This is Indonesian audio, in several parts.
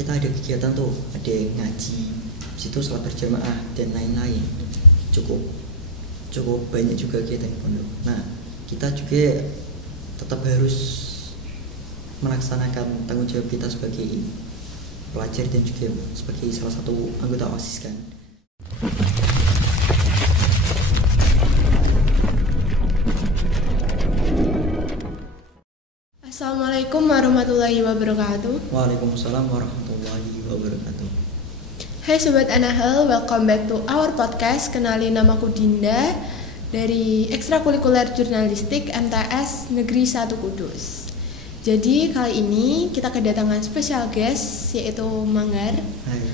kita ada kegiatan tuh, ada ngaji, situ sholat berjamaah dan lain-lain. Cukup banyak juga kegiatan pondok. Nah, kita juga tetap harus melaksanakan tanggung jawab kita sebagai pelajar dan juga sebagai salah satu anggota OSIS kan. Assalamualaikum warahmatullahi wabarakatuh. Waalaikumsalam warahmatullahi wabarakatuh. Hai Sobat Anahel, welcome back to our podcast. Kenalin, namaku Dinda dari Ekstrakurikuler Jurnalistik MTS Negeri 1 Kudus. Jadi kali ini kita kedatangan special guest yaitu Manggar. Hai.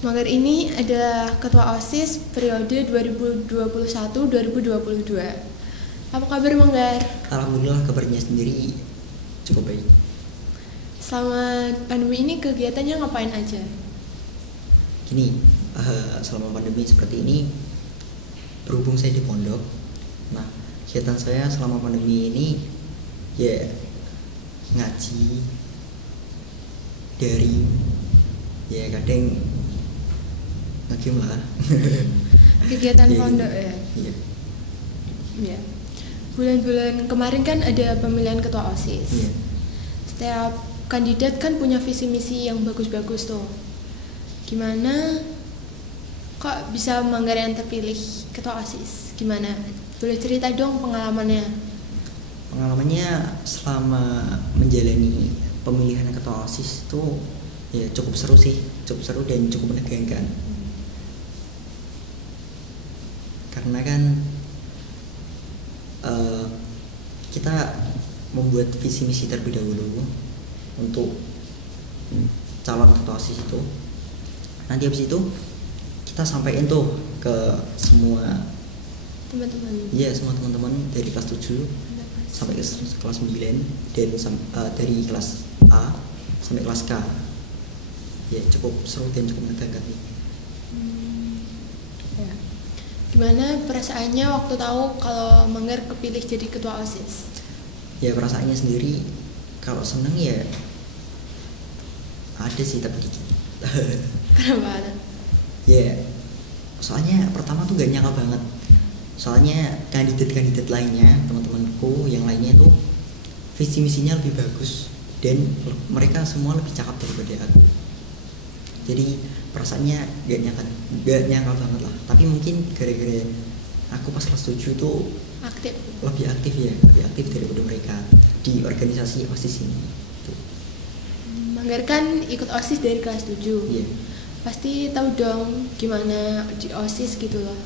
Manggar ini adalah Ketua OSIS periode 2021-2022. Apa kabar Manggar? Alhamdulillah, kabarnya sendiri cukup baik. Selama pandemi ini kegiatannya ngapain aja? Gini, selama pandemi seperti ini, berhubung saya di pondok, nah kegiatan saya selama pandemi ini ya ngaji, daring, ya kadang ngegame lah. Kegiatan Ya, pondok ya? Iya. Ya. Bulan-bulan kemarin kan ada pemilihan ketua OSIS. Iya. Setiap kandidat kan punya visi misi yang bagus-bagus tuh. Gimana kok bisa Manggar yang terpilih ketua OSIS? Gimana? Boleh cerita dong pengalamannya? Pengalamannya selama menjalani pemilihan ketua OSIS itu ya cukup seru sih, cukup seru dan cukup menegangkan. Karena kan kita membuat visi misi terlebih dahulu untuk calon ketua OSIS itu. Nanti habis itu kita sampaikan tuh ke semua Teman-teman. iya, semua teman-teman dari kelas 7 sampai ke kelas 9 dan dari kelas A sampai kelas K. Ya cukup seru dan cukup menegangkan. Ya. Gimana perasaannya waktu tahu kalau Manggar kepilih jadi ketua OSIS? Ya perasaannya sendiri kalau seneng ya ada sih, tapi dikit. Kenapa? Ya soalnya pertama tuh gak nyangka banget. Soalnya kandidat lainnya, teman-temanku yang lainnya tuh visi misinya lebih bagus dan mereka semua lebih cakep daripada aku. Jadi perasaannya gak nyangka banget lah. Tapi mungkin gara-gara aku pas kelas 7 tuh lebih aktif daripada mereka di organisasi OSIS ini. Tuh. Manggar kan ikut OSIS dari kelas 7. Iya. Pasti tahu dong gimana di OSIS gitu loh.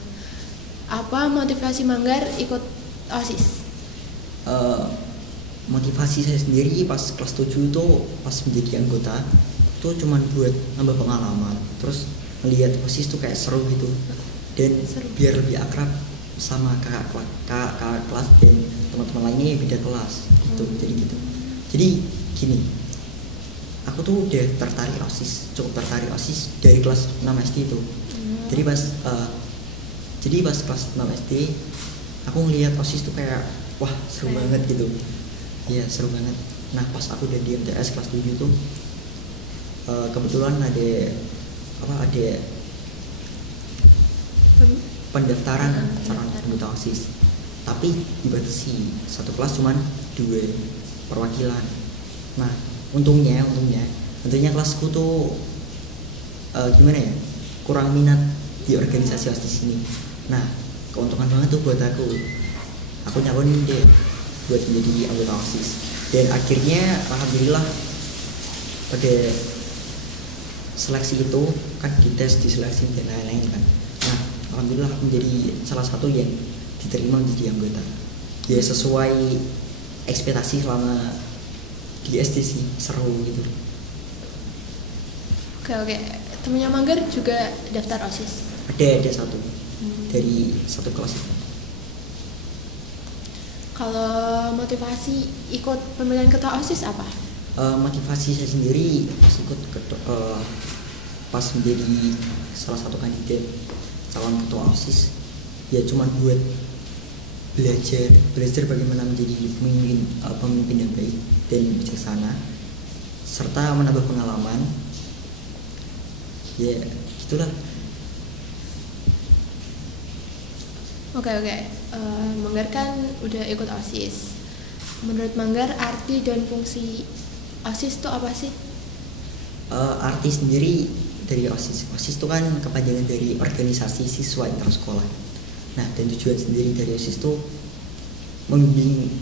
Apa motivasi Manggar ikut OSIS? Motivasi saya sendiri pas kelas 7 itu pas menjadi anggota itu cuman buat nambah pengalaman, terus melihat OSIS tuh kayak seru gitu dan biar lebih akrab sama kakak kelas dan teman-teman lainnya yang beda kelas gitu. Jadi gini, aku tuh udah cukup tertarik OSIS dari kelas 6 SD itu. Jadi pas kelas 6 SD aku ngelihat OSIS tuh kayak wah seru banget gitu. Iya seru banget. Nah pas aku udah di MTS kelas 7 tuh kebetulan ada pendaftaran calon anggota OSIS, tapi dibatasi satu kelas cuman 2 perwakilan. Nah untungnya kelasku tuh gimana ya, kurang minat di organisasi OSIS ini. Nah keuntungan banget tuh buat aku nyalonin deh buat menjadi anggota OSIS dan akhirnya alhamdulillah pada seleksi itu kan dites, diseleksi dan lain-lain kan. Nah alhamdulillah aku menjadi salah satu yang diterima menjadi anggota. Ya sesuai ekspektasi selama di SD sih, seru gitu. Oke. Temennya Manggar juga daftar OSIS? Ada satu dari satu kelas itu. Kalau motivasi ikut pemilihan ketua OSIS apa? Motivasi saya sendiri pas menjadi salah satu kandidat calon ketua OSIS ya cuman buat belajar bagaimana menjadi pemimpin yang baik dan bijaksana serta menambah pengalaman ya gitulah. Oke. Manggar kan udah ikut OSIS. Menurut Manggar arti dan fungsi OSIS itu apa sih? Arti sendiri dari OSIS itu kan kepanjangan dari organisasi siswa inter sekolah. Nah, dan tujuan sendiri dari OSIS itu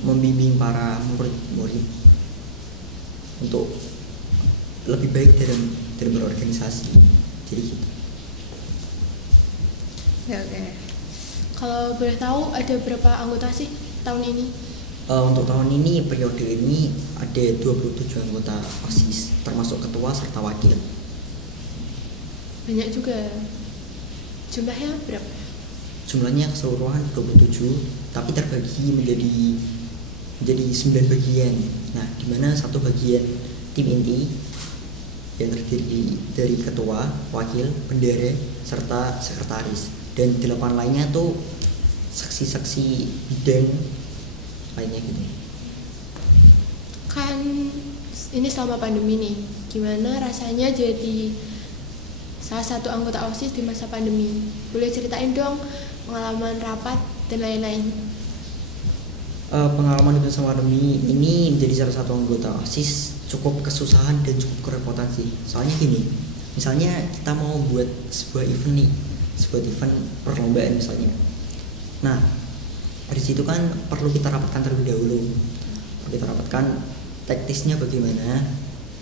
membimbing para murid untuk lebih baik dalam berorganisasi. Jadi gitu. Oke. Kalau boleh tahu ada berapa anggota sih tahun ini? Untuk tahun ini, periode ini ada 27 anggota OSIS, termasuk ketua serta wakil. Banyak juga. Jumlahnya berapa? Jumlahnya keseluruhan 27, tapi terbagi menjadi 9 bagian. Nah, di mana satu bagian tim inti yang terdiri dari ketua, wakil, bendahara, serta sekretaris. Dan 8 lainnya tuh saksi-saksi bidang lainnya gitu. Kan ini selama pandemi nih, gimana rasanya jadi salah satu anggota OSIS di masa pandemi? Boleh ceritain dong pengalaman rapat dan lain-lain. Pengalaman di masa pandemi ini menjadi salah satu anggota OSIS cukup kesusahan dan cukup kerepotan sih. Soalnya gini, misalnya kita mau buat sebuah event perlombaan misalnya. Nah, dari situ kan perlu kita rapatkan terlebih dahulu. Kita rapatkan teknisnya bagaimana,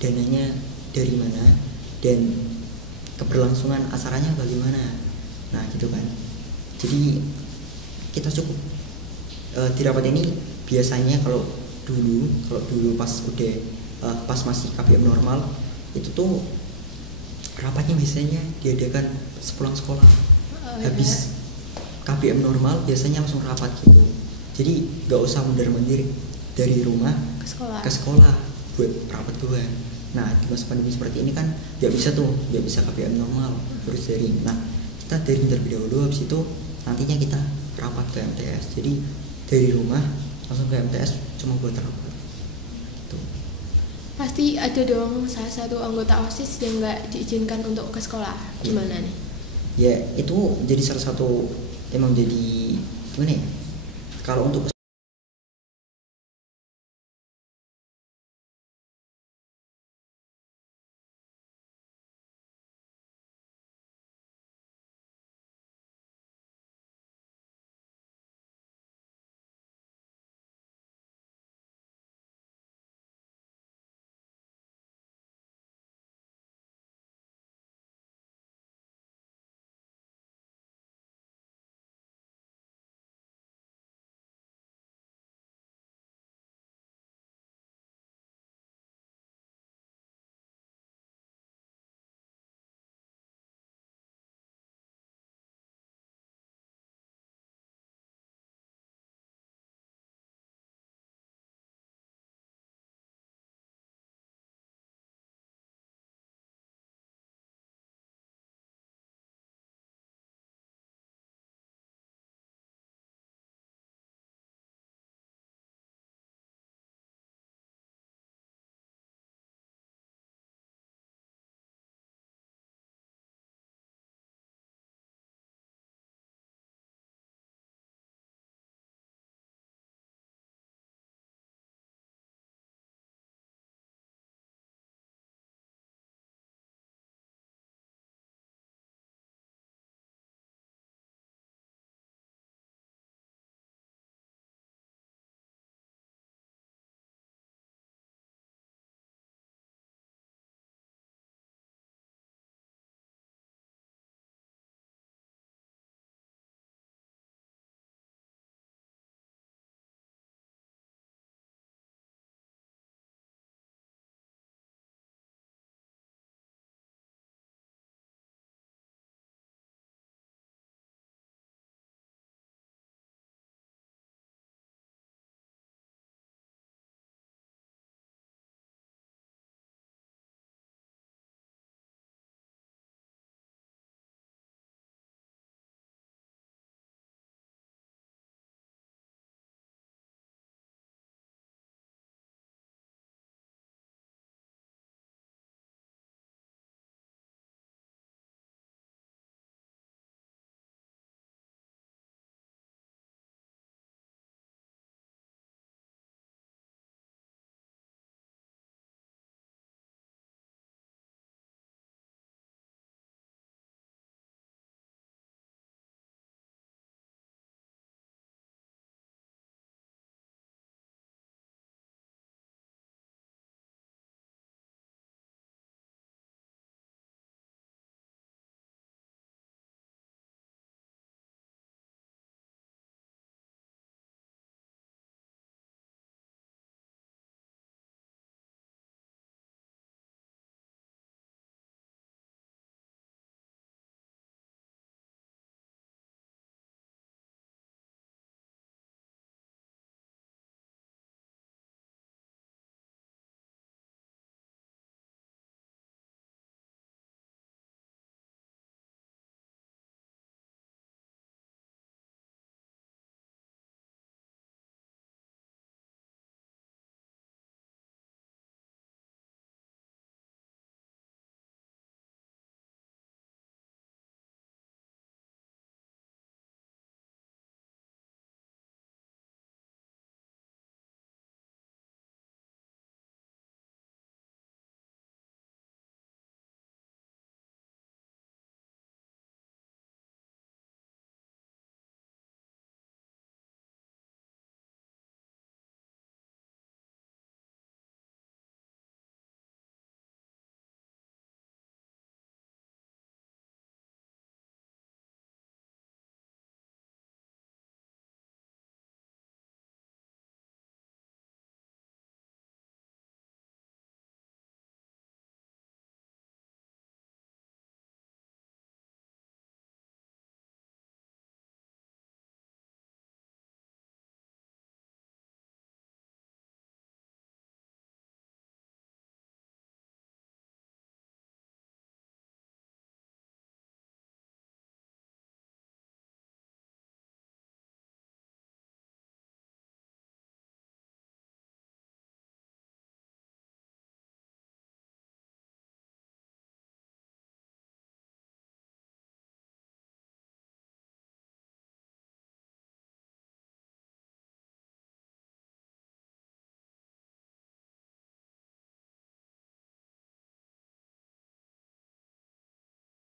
dananya dari mana, dan keberlangsungan acaranya bagaimana. Nah, gitu kan. Jadi kita cukup di rapat ini biasanya kalau dulu pas masih KBM normal itu tuh rapatnya biasanya diadakan sepulang sekolah. Habis KBM normal biasanya langsung rapat gitu. Jadi gak usah mundur-mundur dari rumah ke sekolah buat rapat doang. Nah, di masa pandemi seperti ini kan gak bisa KBM normal, harus daring. Nah, kita daring terlebih dahulu, habis itu nantinya kita rapat ke MTS. Jadi dari rumah langsung ke MTS cuma buat rapat gitu. Pasti ada dong salah satu anggota OSIS yang nggak diizinkan untuk ke sekolah. Gimana nih? Ya, itu jadi salah satu emang jadi gimana ya? Kalau untuk